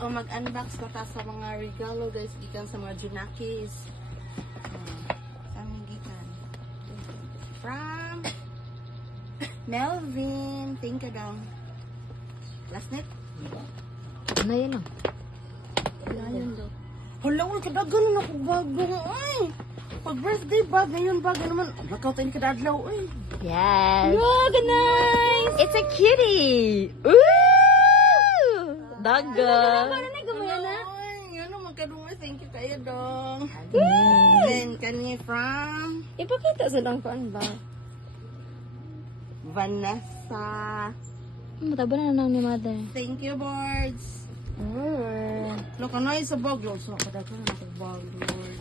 o mag-unbox na ta sa mga regalo guys gikan sa mga Junakis. Sa aming gikan. From Melvin. Thank you daw. Last net? Ano yun ah? Ayan daw. Hala, wala kadagan na ako bago. Ay! Pag birthday bag, ngayon bag naman. Lakaw tayo ni kadadlaw. Ay! Yes. Look, nice! It's a kitty. Ooh! Daga. Ay, ano magkadungay. Thank you kayo dong. Then, kani from Ipakita sa lang paan ba? Vanessa. Mataba na lang ni mother. Thank you, boards. Look, ano yung sa bag, Lord? So, kadagan na ako bag, Lord.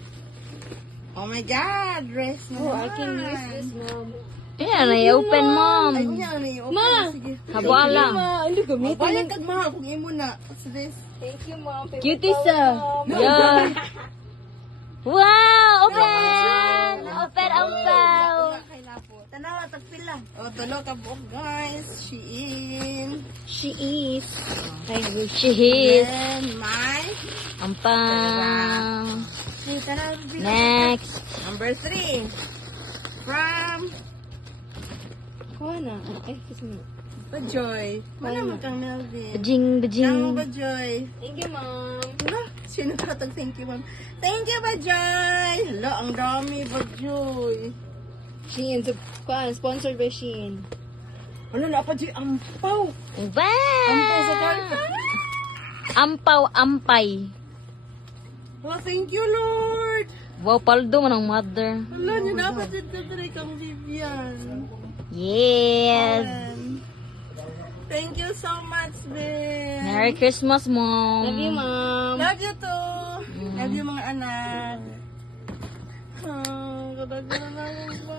Oh my God! Dress na naman. Mom. Yan, i-open mom. Ay, niya, ano yung open? Sige. Haba lang. Oh, bayad kag mga kung imo na. What's this? Cutie sa. Yeah. Wow! Open! Open ang pao. Tanawa, tagpila. Oh, tulo ka buok, guys. Shein. She is. She is. Then, my Ang pang. Next. number 3. From Kuha na. Eh, kasi Bajoy. Wala mo kang Melvin. Bajing, bajing. Kang Bajoy. Thank you, mom. Hala, sino ka tag thank you, ma'am? Thank you, Bajoy. Hala, ang dami, Bajoy. Shein. Sponsored by Shein. Ano na, Bajoy? Ampaw. Wow! Ampaw sa karta. Ampaw, ampay. Well, thank you, Lord. Wow, paldo man ang mother. Hala, niyo dapat din ka try kang Vivian. Yes. Thank you so much, Ben. Merry Christmas, mom. Love you, Mom. Love you too. Love you, mga anak. Kadagdagan na lang ba?